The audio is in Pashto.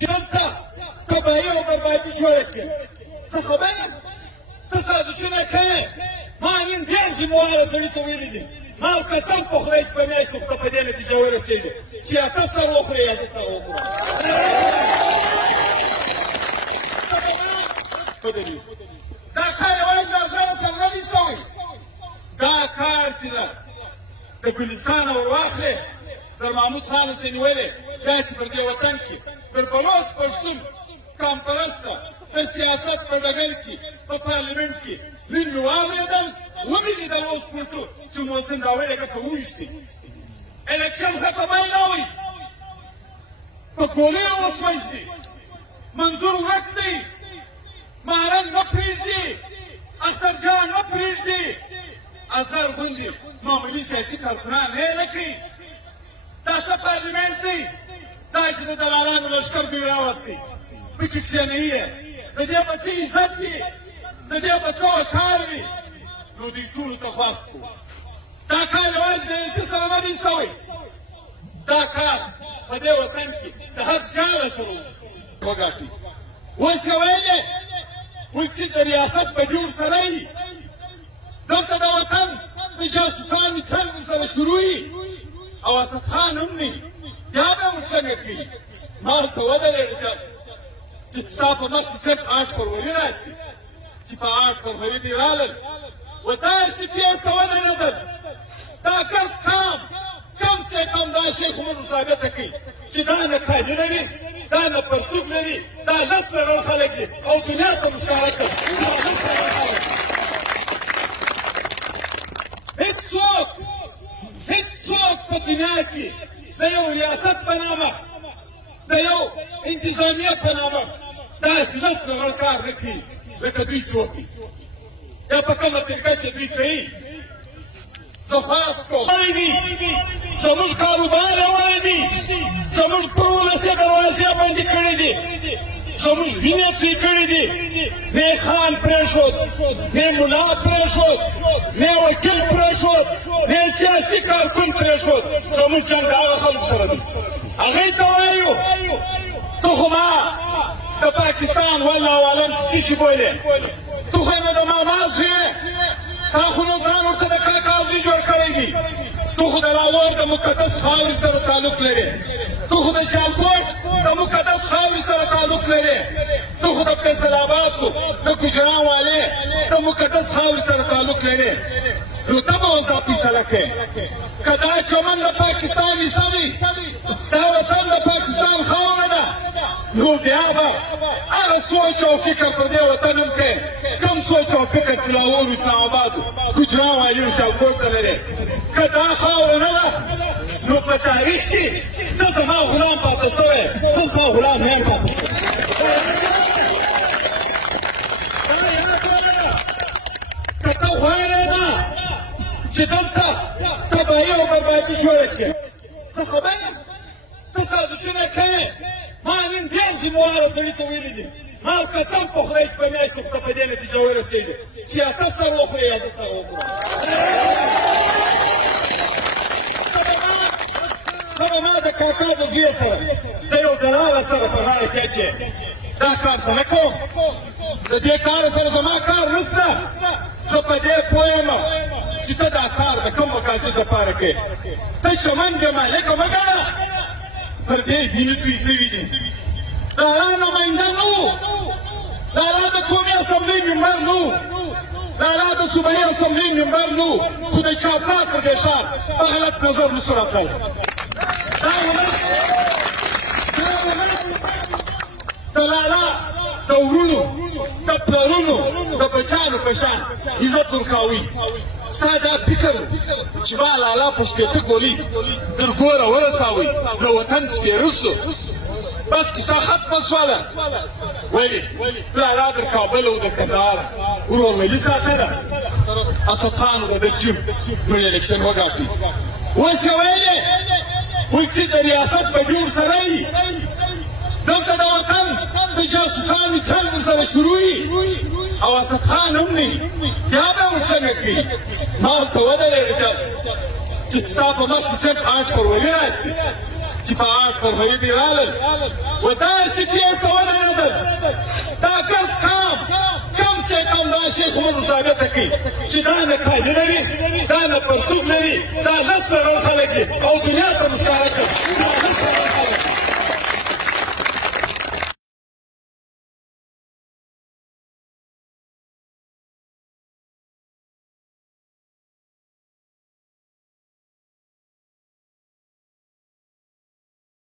دلته تباهي او بربادي جوړه کړې څه خبره ته سازشونه کوې ما نن ډېر ذمهواره سړي ته ویلي دي ما قسم په خدای چې په میاشتو خو ته په دې نتیجه ورسېږې چې یا ته سر وخورې یا زه سر وخورم دا کار یوازې د ځانه سره نه دی شوی دا کار چې ده د ګلستان ور واخلې در محمود خان سې نیولې دا چې پر دې وطن کې پر بلوچ پښتون قام پرسته د سیاست په ډګر کې په پارلمنټ کې نن مې واورېدل ومې لیدل اوس پورته چې محسن داوی لکه څه وویشتې الکشن ختمی نه وي په ګولۍ اوس وژني منظور ورک دی مارنګ نه پرېږدي اخترجان نه پرېږدي اظهر غوندې معمولي سیاسي کارکنان یې نه کوي دا څه پارلمنټ دی دا چې د دلالانو لښکر دوی راوستی پکې کښېنوي یې د دې به څه عزت وي د دې به څه وقار وي نو دوی ټولو ته خواست کړو دا کار یوازې د انتي سره نه دی سوی دا کار په دې وطن کې د هر چا له سره وګاټي اوس یې ویلې وایي چې د ریاست په جوړ سړی دلته د وطن د جاسوسانو چل ورسره شروع وي او اسد خان هم نه بیا به ور څنګه کوي ما ورته ودرېږه چې ستا په مخ کې صرف 8 فروري راشي چې په 8 فروري دې رالل و داسې پیل ته ودرېدل دا ګرد کام کم سے کم دا شی خو موږ ثابته کوي چې دا نه کالي لري دا نه پرتوګ لري دا لس زره خلک دي او دنیا ته ښکاره کړه هېڅوک په دنیا کې د یو ریاست په نامه د یو انتظامیه په نامه داسې لس زره کار نه کوي لکه دوی چې وکړي یا په کومه طریقه چې دوی کوي زه خواست کوم زموږ کاروبار روان دي زموږ په ولسي دروازې بندې کړې دي زموږ وینې توی کړې دي نه یې خان پرېښود نه یې ملا پرېښود نه یې وکیل پرېښود نه یې سیاسي کارکون پرېښود زموږ جنګ هغه خلکو سره دی هغوی ته وایو ته خو ما د پاکستان والله عالم څه شي بولې ته خو یې نو د ماما زوی تا خو نو ځان ورته د کاکا زوی جوړ کړی دي تو خو د لاهور د مقدس خاورې سره تعلق لرې تو خو د شالکوټ د مقدس خاورې سره تعلق لرې تو خو د فیصل آباد د ګوجران والې د مقدس خاورې سره تعلق لرې نو ته به اوس دا فیصله کوې که دا چمن د پاکستان حصه دی دا وطن د پاکستان خاوره ده نو بیا به هغه سوچ او فکر پر دې وطن هم کوې کم سوچ او فکر چې لاهور اسلام آباد ګوجران والي او شالکوټ ته لرې که دا خاوره نه ده نو په تاریخ کې ته زما غلام پاتې شوی زه زما غلام نه یم پاتې شوی که ته غواړې نه چې دلته تباهي او بربادي جوړه کړې څه خبره ته سازشونه کوې ما نن ډېر ذمهواره سړي ته ویلي دي ما قسم په خدای چې په میاشتو خو ته په دې نتیجه ورسېږې چې یا ته سر وخورې یا زه سر وخورم ته به ما د کاکا د زوی سره د یو دلاله سره په غاړه کې چې دا کار زه نه کوم د دې کار سره زما کار نشته زه په دې پوه یم چې ته دا کار د کوم مقاصد لپاره کوې ته چمن بې مالکه مه ګڼه پر دې وینې توی شوي دي دارا نماینده نه وو دارا د قومي اسمبلۍ ممبر نه وو دارا د صوبایي اسمبلۍ ممبر نه وو خو د چاپلات په دې ښار په غلط نظر نسو راتلی دا ولس د لالا د ورونو د پلرونو د بچیانو په شان عزت ورکوي ستا دا فکر چې ما لالا په شپېته ګولۍ تر ګوره ورساوئ د وطن سپېره سو بس کیسه ختمه شوله ولې لالا در کابل او د کندهار ورورولي ساتله اسد خان د ده ټیم نو الکشن وګاټي اوس یې ویلې وایي چې د ریاست په جوړ سړی دلته د وطن د جاسوسانو چل ورسره شروع وي او اسد خان هم نه بیا به ور څنګه کوي ما ورته ودرېږه چې ستا په مخ کې صرف 8 فروري راشي چې په آټ فرهوي دې رالل و داسې پرېکړه ونهدل دا ګرد قام کم سے کم دا شیخ عمر ثابته کړي چې دا نه کالي لري دا نه پرتوګ لري دا لس زره خلک دي او دنیا ته ښکاره کړه